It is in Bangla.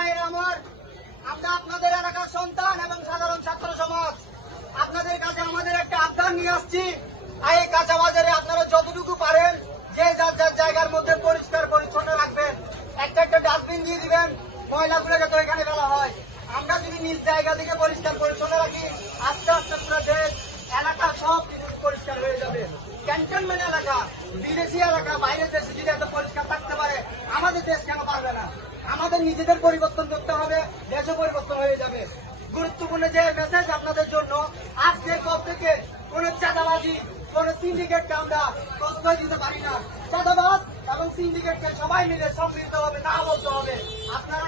ভাইয়েরা আমার, আমরা আপনাদের এলাকার সন্তান এবং সাধারণ ছাত্র সমাজ, আপনাদের কাছে আমাদের একটা আবদার নিয়ে আসছি। এই কাঁচা বাজারে আপনারা যতটুকু পারেন যে যার যার জায়গার মধ্যে পরিষ্কার পরিচ্ছন্ন রাখবেন, একটা একটা ডাস্টবিন দিয়ে দিবেন, ময়লাগুলো যাতে এখানে ফেলা হয়। আমরা যদি নিজ জায়গা থেকে পরিষ্কার পরিচ্ছন্ন রাখি, আস্তে আস্তে পুরো দেশ এলাকা সব পরিষ্কার হয়ে যাবে। ক্যান্টনমেন্ট এলাকা, বিদেশি এলাকা, বাইরের দেশে যদি এত পরিষ্কার থাকতে পারে, আমাদের দেশ কেন পারবে না? আমাদের নিজেদের পরিবর্তন করতে হবে, দেশও পরিবর্তন হয়ে যাবে। গুরুত্বপূর্ণ যে মেসেজ আপনাদের জন্য, আজকের পর থেকে কোন চাঁদাবাজি, কোন সিন্ডিকেটকে আমরা প্রশ্রয় দিতে পারি না। চাঁদাবাজ এবং সিন্ডিকেটকে সবাই মিলে সম্মিলিত হবে না বলতে হবে। আপনারা